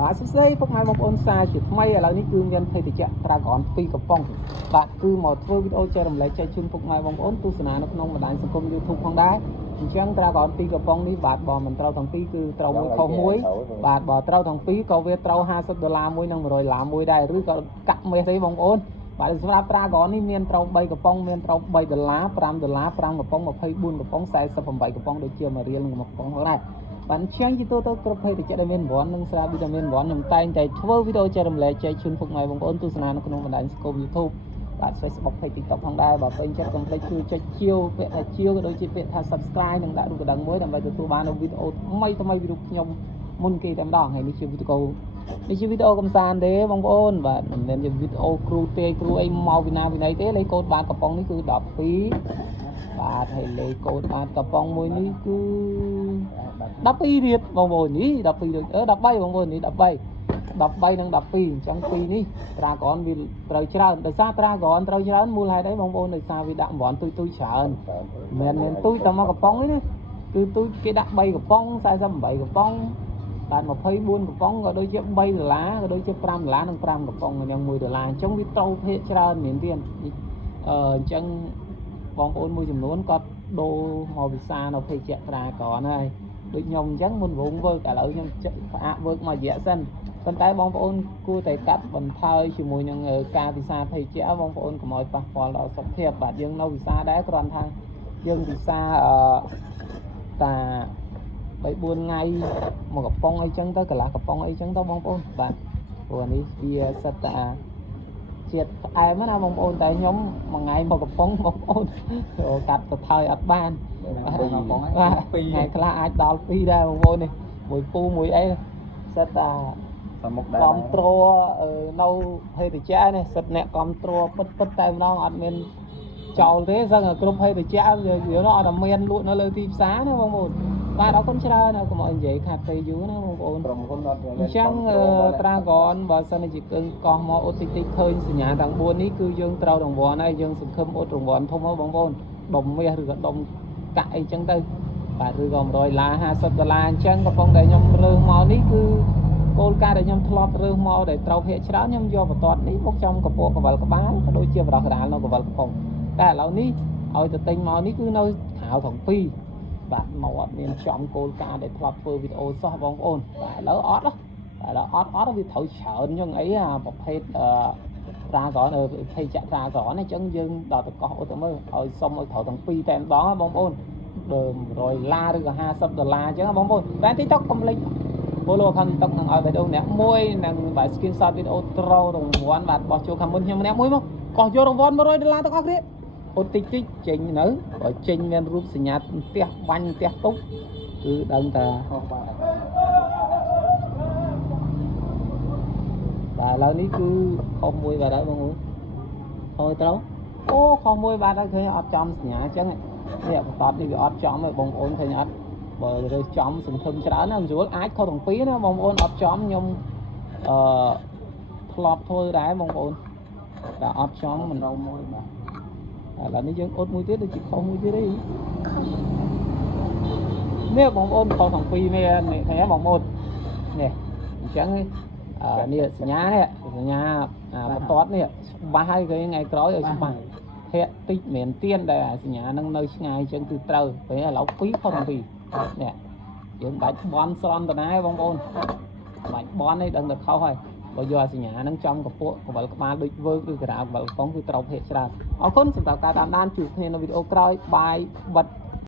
បាទសួស្តីពុកម៉ែបងប្អូនសាជាថ្មីឥឡូវនេះគឺមានភេទជ្ជៈត្រាហ្គន2កំប៉ុងបាទគឺមកធ្វើវីដេអូចែករំលែកចែកជូនពុកម៉ែបងប្អូនទស្សនានៅក្នុងបណ្ដាញសង្គម YouTube ផងដែរអញ្ចឹងត្រាហ្គន2កំប៉ុងនេះបាទបើមិនត្រូវទាំងពីរគឺត្រូវមួយខុសមួយបាទបើត្រូវទាំងពីរក៏វាត្រូវ$50មួយនិង$100មួយដែរឬក៏កាក់មេសទេបងប្អូនបាទសម្រាប់ត្រាហ្គននេះមានត្រូវ3កំប៉ុងមានត្រូវ$3 $5 5កំប៉ុង24កំប៉ុង48កំប៉ុងដូចជាមួយរៀលនិងមួយកំប៉ុងផងដែរបានជាងជាទូទៅគ្រប់ភេទជ្ជៈដែលមានរង្វាន់និងស្រាវីតាមីនរង្វាន់ខ្ញុំតែងតែធ្វើវីដេអូចែករំលែកចែកជូនពុកម៉ែបងប្អូនទស្សនានៅក្នុងបណ្ដាញសង្គម YouTube បាទ Facebook Page TikTok ផងដែរបើពេញចិត្តកុំភ្លេចជួយចុចជាវពាក្យថាជាវក៏ដូចជាពាក្យថា Subscribe និងដាក់រូបកណ្ដឹងមួយដើម្បីទទួលបាននូវវីដេអូថ្មីៗពីរូបខ្ញុំមុនគេតែម្ដងហើយនេះជាវីដេអូកំសាន្តទេបងប្អូនបាទមិនមែនជាវីដេអូគ្រូទេគ្រូអីមកពីណាពីណីទេលេខកូដបានកំប៉ុងនេះគឺ12បាទហើយលេខកូដបានកំប៉ុងមួយនេះគឺ12រៀលបងប្អូននេះ12ដូច13បងប្អូននេះ13និង12អញ្ចឹងពីរនេះត្រាហ្គនវាត្រូវច្រើនដោយសារត្រាហ្គនត្រូវច្រើនមូលហេតុអីបងប្អូនដោយសារវាដាក់អង្វាន់ទុយច្រើនមិនមែនទុយតែមកកំប៉ុងនេះណាគឺទុយគេដាក់3កំប៉ុង48កំប៉ុងបាទ24កំប៉ុងក៏ដូចជា$3ក៏ដូចជា$5និង5កំប៉ុងនឹង$1អញ្ចឹងវាត្រូវភាគច្រើនមែនទៀតអញ្ចឹងបងប្អូនមួយចំនួនគាត់ដូរមកវិសានៅភេទជ្ជៈត្រាហ្គនហើយដូចខ្ញុំអញ្ចឹងមុនវងវើកឥឡូវខ្ញុំផ្អាកវើកមករយៈសិនប៉ុន្តែបងប្អូនគួរតែកាត់បន្ថយជាមួយនឹងការវិសាភេទជ្ជៈបងប្អូនកុំឲ្យប៉ះពាល់ដល់សុខភាពបាទយើងនៅវិសាដែរគ្រាន់ថាយើងវិសាតា3-4ថ្ងៃមកកំប៉ុងអីចឹងទៅកន្លះកំប៉ុងអីចឹងទៅបងប្អូនបាទព្រោះនេះវាសិតតាជាតិផ្អែមណាបងប្អូនតែខ្ញុំមួយថ្ងៃមកកំប៉ុងបងប្អូនកាត់ទៅថយអត់បានបាទថ្ងៃខ្លះអាចដល់2ដែរបងប្អូននេះមួយពូមួយអីសិតតាគ្រប់គ្រងនៅភេទជ្ជៈនេះសិតអ្នកគ្រប់គ្រងពិតតែម្ដងអត់មានចោលទេសឹងគ្រប់ភេទជ្ជៈយើងអត់តែមានលក់នៅលើទីផ្សារណាបងប្អូនបាទអរគុណច្រើនកុំឲ្យនិយាយខាត់ទៅយូរណាបងប្អូនអញ្ចឹងត្រាហ្គនបើសិនជាគឹងកោះមកអ៊ុតតិចឃើញសញ្ញាទាំង4នេះគឺយើងត្រូវរង្វាន់ហើយយើងសង្ឃឹមអ៊ុតរង្វាន់ធំមកបងប្អូនដុំមាសឬក៏ដុំកាក់អីចឹងទៅបាទឬក៏$100 $50អញ្ចឹងកំប៉ុងដែលខ្ញុំរើសមកនេះគឺគោលការណ៍ដែលខ្ញុំធ្លាប់រើសមកដែលត្រូវភាគច្រើនខ្ញុំយកបន្ទាត់នេះមកចំកពកកវលក្បាលក៏ដូចជាបរោះកដាលនៅកវលកំប៉ុងតែឥឡូវនេះឲ្យទៅទិញមកនេះគឺនៅក្រៅទាំងពីរបាទមកអត់មានចំគោលការណ៍ដែលធ្លាប់ធ្វើវីដេអូសោះបងប្អូនបាទឥឡូវអត់វាត្រូវច្រើនអញ្ចឹងអីប្រភេទត្រាហ្គនភេទជ្ជៈត្រាហ្គនអញ្ចឹងយើងដល់ទៅកោះអ៊ុតទៅមើលឲ្យសុំឲ្យត្រូវទាំងពីរតែម្ដងបងប្អូនដើម$100ឬក៏$50អញ្ចឹងបងប្អូនតែ TikTok កុំភ្លេច follow account TikTok នឹងឲ្យវីដេអូម្នាក់មួយនិងបាទ screenshot វីដេអូត្រូវរង្វាន់បាទបោះចូលខាងមុនខ្ញុំម្នាក់មួយមកបោះយករង្វាន់$100ទាំងអស់គ្នាអូតិចចេញនៅបើចេញមានរូបសញ្ញាផ្ទះបាញ់ផ្ទះទុកគឺដឹងតាបាទឥឡូវនេះគឺខុសមួយបាទហើយបងប្អូនហើយត្រូវខុសមួយបាទហើយឃើញអត់ចំសញ្ញាអញ្ចឹងនេះបន្ទាត់នេះវាអត់ចំទេបងប្អូនឃើញអត់បើរើសចំសង្ឃឹមច្រើនណាមិនស្រួលអាចខុសទាំងពីរណាបងប្អូនអត់ចំខ្ញុំធ្លាប់ធ្វើដែរបងប្អូនតែអត់ចំមិនរងមួយបាទឥឡូវនេះយើងអ៊ុតមួយទៀតដូចជាខុសមួយទៀតទេនេះបងប្អូនខុសទាំងពីរនេះឃើញបងប្អូននេះអញ្ចឹងនេះសញ្ញានេះសញ្ញាបន្ទាត់នេះច្បាស់ហើយគេថ្ងៃក្រោយឲ្យច្បាស់ធាក់តិចមិនទៀនដែលសញ្ញានឹងនៅឆ្ងាយអញ្ចឹងគឺត្រូវពេលឥឡូវ2ខុសទាំងពីរនេះយើងបាច់បន់ស្រន់តណាបងប្អូនបាច់បន់នេះដឹងតែខុសហើយបើយកសញ្ញានឹងចំកពក់កវលក្បាលដូចវើឬការ៉ាកវលកំប៉ុងគឺត្រូវភាគច្រើនអរគុណសម្រាប់ការតាមដានជួបគ្នានៅវីដេអូក្រោយបាយបិទ